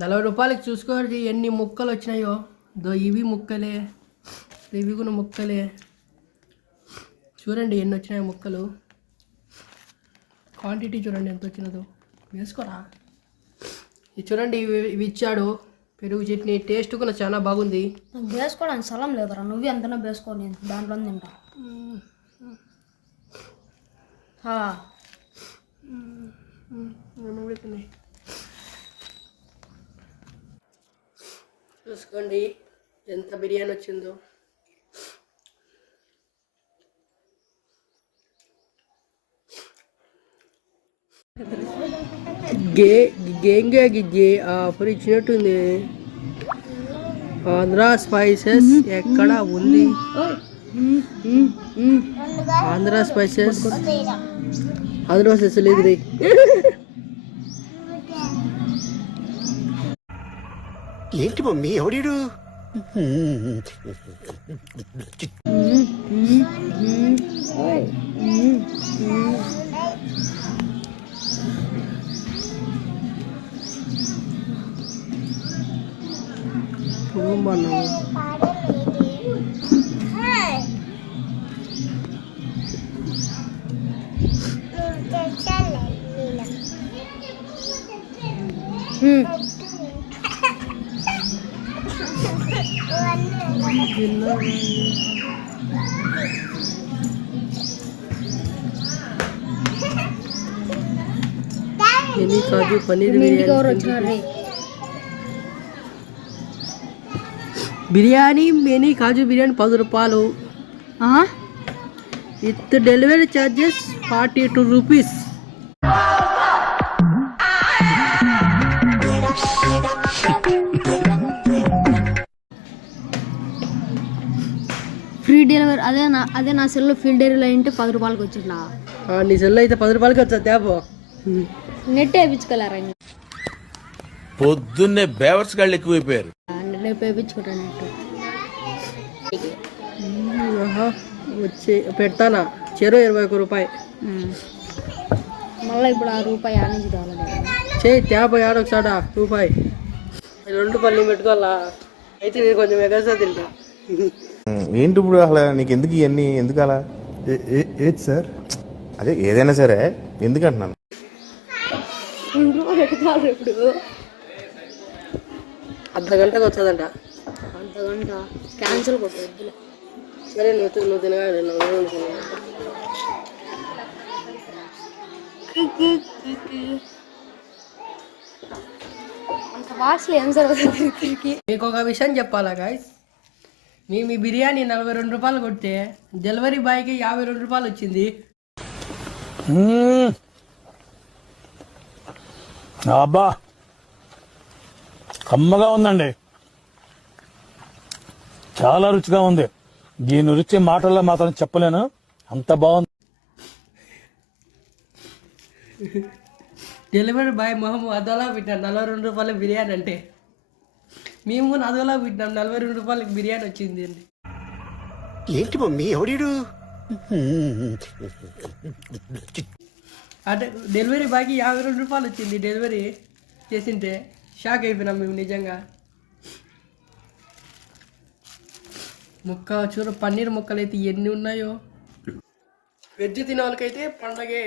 40 రూపాయలకి చూసుకోండి ఎన్ని ముక్కలు వచ్చినాయో. ఇవి ముక్కలే, ఇవి కూడా ముక్కలే. చూడండి ఎన్ని వచ్చినాయో ముక్కలు. క్వాంటిటీ చూడండి ఎంత వచ్చినదో. వేసుకోరా. ఇది చూడండి, ఇవి ఇచ్చాడు పెరుగు చట్నీ. టేస్ట్ కూడా చాలా బాగుంది. వేసుకోవడానికి స్థలం లేదురా, నువ్వు ఎంతనో వేసుకోని దాంట్లో తింటా. చూసుకోండి ఎంత బిర్యానీ వచ్చిందో. గేంగే గిజ్జే ఆఫర్ ఇచ్చినట్టుంది. ఆంధ్ర స్పైసెస్ ఎక్కడ ఉంది? ఆంధ్ర స్పైసెస్ లేదు రే. ఏంటి మమ్మీ ఎవడీడు? కాజు పన్నీర్ బిర్యానీ మెనీ కాజు బిర్యానీ 10 రూపాయలు. With delivery charges 42 rupees. Free delivery. అదే నా సెల్లో ఫ్రీ డెలివరీ అంటే 10 రూపాయలకి వచ్చిందా? నీ సెల్ అయితే 10 రూపాయలకి వచ్చా. తేపో నెట్ వేయించుకోలేరా? పొద్దున్నే బేవర్స్ గాళ్ళు ఎక్కువైపోయారు. నెట్ వేయించుకుంటా. నెట్ వచ్చి పెడతానా చెరో 21 రూపాయి. మళ్ళీ ఇప్పుడు ఆ రూపాయి ఆనించి కావాలి. చేయి తేపో ఒకసారి రూపాయి 2 పళ్ళు పెట్టుకోవాలా. అయితే నేను కొంచెం ఎగసా తింటా. ఏంటి ఇప్పుడు అసలు నీకు ఎందుకు ఇవన్నీ? ఎందుకు అలా? ఏది సార్? అదే ఏదైనా సరే ఎందుకు అంటున్నాను. ఇప్పుడు అర్ధగంటకు వచ్చేదంట. అర్ధగంట క్యాన్సిల్ కొట్టద్దు. సరే నువ్వు తినగా అంత వాష్లు ఏం జరుగుతుంది? మీకు ఒక విషయం చెప్పాలా గాయస్, మీ బిర్యానీ 42 రూపాయలు కొడితే డెలివరీ బాయ్కి 52 రూపాయలు వచ్చింది. అబ్బా కమ్మగా ఉందండి, చాలా రుచిగా ఉంది. దీని రుచి మాటల్లో మాత్రం చెప్పలేను, అంత బాగుంది. డెలివరీ బాయ్ మొహం అదోలా పెట్టాను 42 రూపాయల బిర్యానీ అంటే. మేము కూడా అదోలా పెట్టాం, 42 రూపాయలకి బిర్యానీ వచ్చింది అండి. ఏంటి మమ్మీ ఎవడీడు? అంటే డెలివరీ బాయ్కి 52 రూపాయలు వచ్చింది. డెలివరీ చేసింటే షాక్ అయిపోయినాం మేము నిజంగా. పన్నీర్ ముక్కలు అయితే ఎన్ని ఉన్నాయో. వెజ్ తినే వాళ్ళకైతే పండగే.